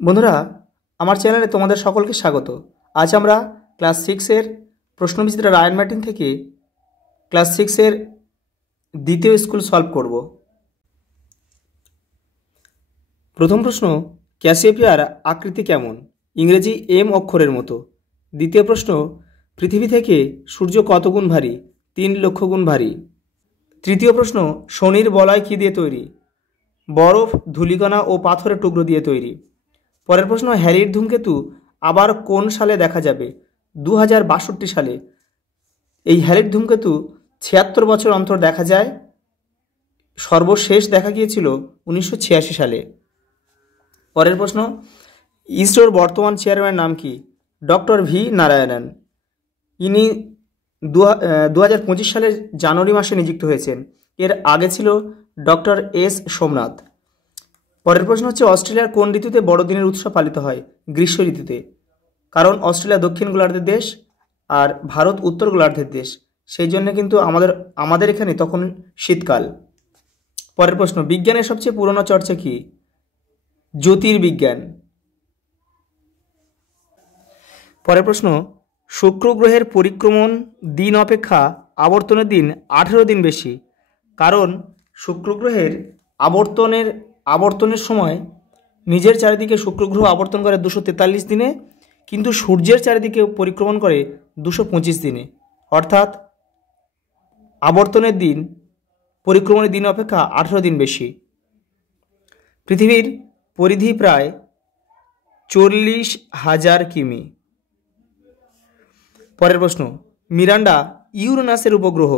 বন্ধুরা, আমার চ্যানেলে তোমাদের সকলকে স্বাগত। আজ আমরা ক্লাস 6-এর প্রশ্নবিচিত্রা রায়ন ম্যাটিন থেকে ক্লাস 6-এর দ্বিতীয় স্কুল সলভ করব। প্রথম প্রশ্ন, ক্যাসিওপিয়ার আকৃতি কেমন? ইংরেজি এম অক্ষরের মতো। দ্বিতীয় প্রশ্ন, পৃথিবী থেকে সূর্য কত গুণ ভারী? 3 লক্ষ গুণ ভারী। তৃতীয় প্রশ্ন, শনির বলয় কী দিয়ে তৈরি? বরফ, ধূলিকণা ও পাথরের টুকরো দিয়ে তৈরি। পরের প্রশ্ন, হ্যারির ধূমকেতু আবার কোন সালে দেখা যাবে? 2062 সালে। এই হ্যারির ধূমকেতু 76 বছর অন্তর দেখা যায়। সর্বশেষ দেখা গিয়েছিল 1986 সালে। পরের প্রশ্ন, ইসরোর বর্তমান চেয়ারম্যান নাম কি? Doctor V Narayanan. ইনি 2025 সালের জানুয়ারি মাসে নিযুক্ত হয়েছেন। এর আগে ছিল ডক্টর এস সোমনাথ। পরের প্রশ্ন হচ্ছে, অস্ট্রেলিয়ার কোন ঋতুতে বড়দিনের উৎসব পালিত হয়? গ্রীষ্ম ঋতুতে। কারণ অস্ট্রেলিয়া দক্ষিণ গোলার্ধের দেশ আর ভারত উত্তর গোলার্ধের দেশ, সেই জন্য কিন্তু আমাদের এখানে তখন শীতকাল। পরের প্রশ্ন, বিজ্ঞানের সবচেয়ে পুরনো চর্চা কি? জ্যোতির্বিজ্ঞান। পরের প্রশ্ন, শুক্র গ্রহের পরিক্রমণ দিন অপেক্ষা আবর্তনের দিন 18 দিন বেশি। কারণ শুক্র গ্রহের আবর্তনের সময় নিজের চারিদিকে শুক্র গ্রহ আবর্তন করে 243 দিনে, কিন্তু সূর্যের চারিদিকে পরিক্রমণ করে 225 দিনে। অর্থাৎ আবর্তনের দিন পরিক্রমণের দিন অপেক্ষা 18 দিন বেশি। পৃথিবীর পরিধি প্রায় 40,000 কিমি। পরের প্রশ্ন, মিরান্ডা ইউরেনাসের উপগ্রহ?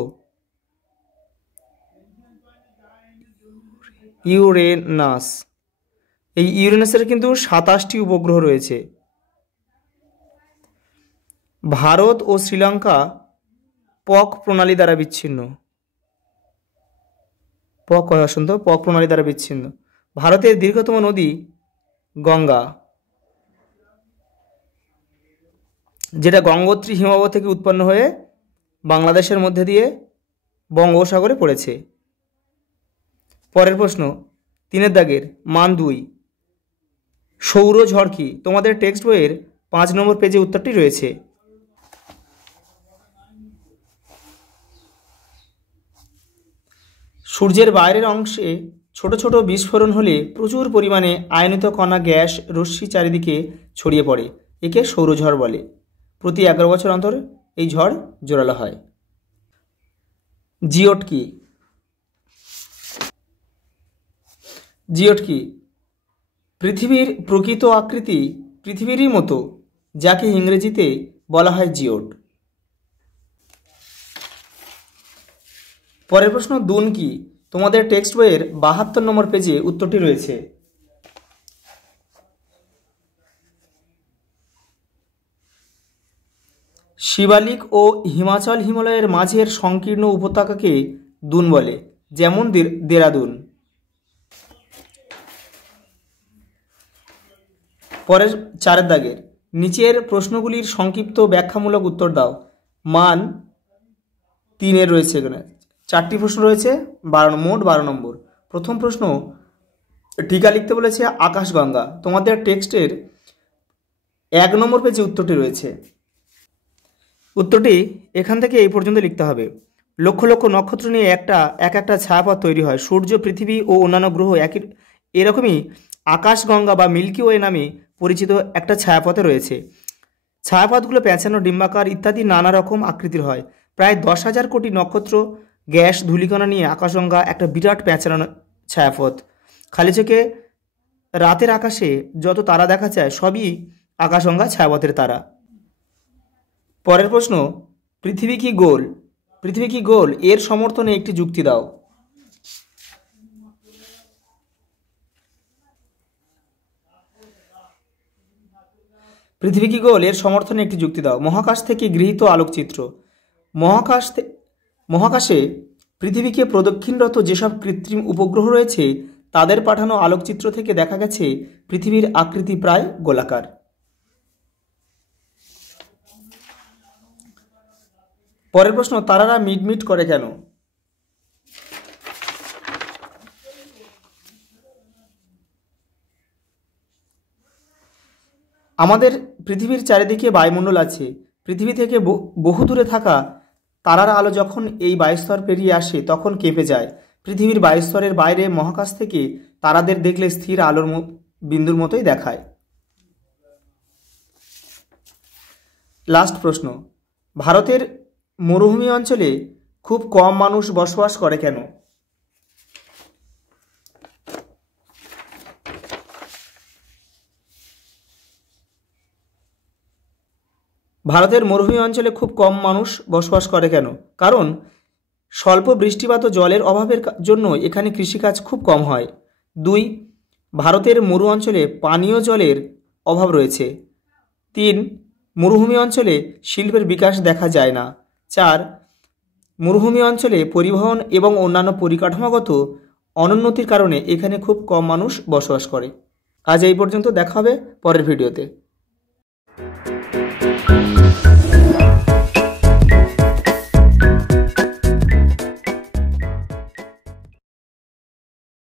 ইউরেনাস। এই ইউরেনাসের কিন্তু 27টি উপগ্রহ রয়েছে। ভারত ও শ্রীলঙ্কা পক প্রণালী দ্বারা বিচ্ছিন্ন। পক প্রণালী দ্বারা বিচ্ছিন্ন। ভারতের দীর্ঘতম নদী গঙ্গা, যেটা গঙ্গোত্রী হিমবাহ থেকে উৎপন্ন হয়ে বাংলাদেশের মধ্যে দিয়ে বঙ্গোপসাগরে পড়েছে। পরের প্রশ্ন, 3 দাগের মান 2, সৌরঝড় কি? তোমাদের টেক্সট বইয়ের 5 নম্বর পেজে উত্তরটি রয়েছে। সূর্যের বাইরের অংশে ছোট ছোট বিস্ফোরণ হলে প্রচুর পরিমাণে আয়নিত কণা, গ্যাস, রশ্মি চারিদিকে ছড়িয়ে পড়ে। একে সৌরঝড় বলে। প্রতি 11 বছর অন্তর এই ঝড় জোরালো হয়। জিওট কি? জিওট কি? পৃথিবীর প্রকৃত আকৃতি পৃথিবীরই মতো, যাকে ইংরেজিতে বলা হয় জিওট। পরের প্রশ্ন, দুন কি? তোমাদের টেক্সট বইয়ের 72 নম্বর পেজে উত্তরটি রয়েছে। শিবালিক ও হিমাচল হিমালয়ের মাঝের সংকীর্ণ উপত্যকাকে দুন বলে, যেমন দেরাদুন। পরের 4 দাগের নিচের প্রশ্নগুলির সংক্ষিপ্ত ব্যাখ্যামূলক উত্তর দাও। মান 3 রয়েছে, এখানে 4টি প্রশ্ন রয়েছে, মোট 12 নম্বর। প্রথম প্রশ্ন, টিকা লিখতে বলেছে আকাশগঙ্গা। তোমাদের টেক্সটের 1 নম্বর পেজে উত্তরটি রয়েছে। উত্তরটি এখান থেকে এই পর্যন্ত লিখতে হবে। লক্ষ লক্ষ নক্ষত্র নিয়ে এক একটা ছায়াপথ তৈরি হয়। সূর্য, পৃথিবী ও অন্যান্য গ্রহ এরকমই আকাশগঙ্গা বা মিল্কি ওয়ে নামে পরিচিত একটা ছায়াপথে রয়েছে। ছায়াপথগুলো পেঁচানো, ডিম্বাকার ইত্যাদি নানা রকম আকৃতির হয়। প্রায় 10,000 কোটি নক্ষত্র, গ্যাস, ধূলিকণা নিয়ে আকাশগঙ্গা একটা বিরাট পেঁচানো ছায়াপথ। খালি চোখে রাতের আকাশে যত তারা দেখা যায় সবই আকাশগঙ্গা ছায়াপথের তারা। পরের প্রশ্ন, পৃথিবী কি গোল? পৃথিবী কি গোল এর সমর্থনে একটি যুক্তি দাও। পৃথিবী কি গোল এর সমর্থনে একটি যুক্তি দাও। মহাকাশ থেকে গৃহীত আলোকচিত্র। মহাকাশে পৃথিবীকে প্রদক্ষিণরত যেসব কৃত্রিম উপগ্রহ রয়েছে তাদের পাঠানো আলোকচিত্র থেকে দেখা গেছে পৃথিবীর আকৃতি প্রায় গোলাকার। পরের প্রশ্ন, তারারা মিটমিট করে কেন? আমাদের পৃথিবীর চারিদিকে বায়ুমণ্ডল আছে। পৃথিবী থেকে বহু দূরে থাকা তারার আলো যখন এই বায়ুস্তর পেরিয়ে আসে তখন কেঁপে যায়। পৃথিবীর বায়ুস্তরের বাইরে মহাকাশ থেকে তারাদের দেখলে স্থির আলোর বিন্দুর মতোই দেখায়। লাস্ট প্রশ্ন, ভারতের মরুভূমি অঞ্চলে খুব কম মানুষ বসবাস করে কেন? ভারতের মরুভূমি অঞ্চলে খুব কম মানুষ বসবাস করে কেন? কারণ স্বল্প বৃষ্টিপাত ও জলের অভাবের জন্য এখানে কৃষিকাজ খুব কম হয়। 2, ভারতের মরু অঞ্চলে পানীয় জলের অভাব রয়েছে। 3, মরুভূমি অঞ্চলে শিল্পের বিকাশ দেখা যায় না। 4, মরুভূমি অঞ্চলে পরিবহন এবং অন্যান্য পরিকাঠামোগত অনুন্নতির কারণে এখানে খুব কম মানুষ বসবাস করে। আজ এই পর্যন্ত, দেখা হবে পরের ভিডিওতে।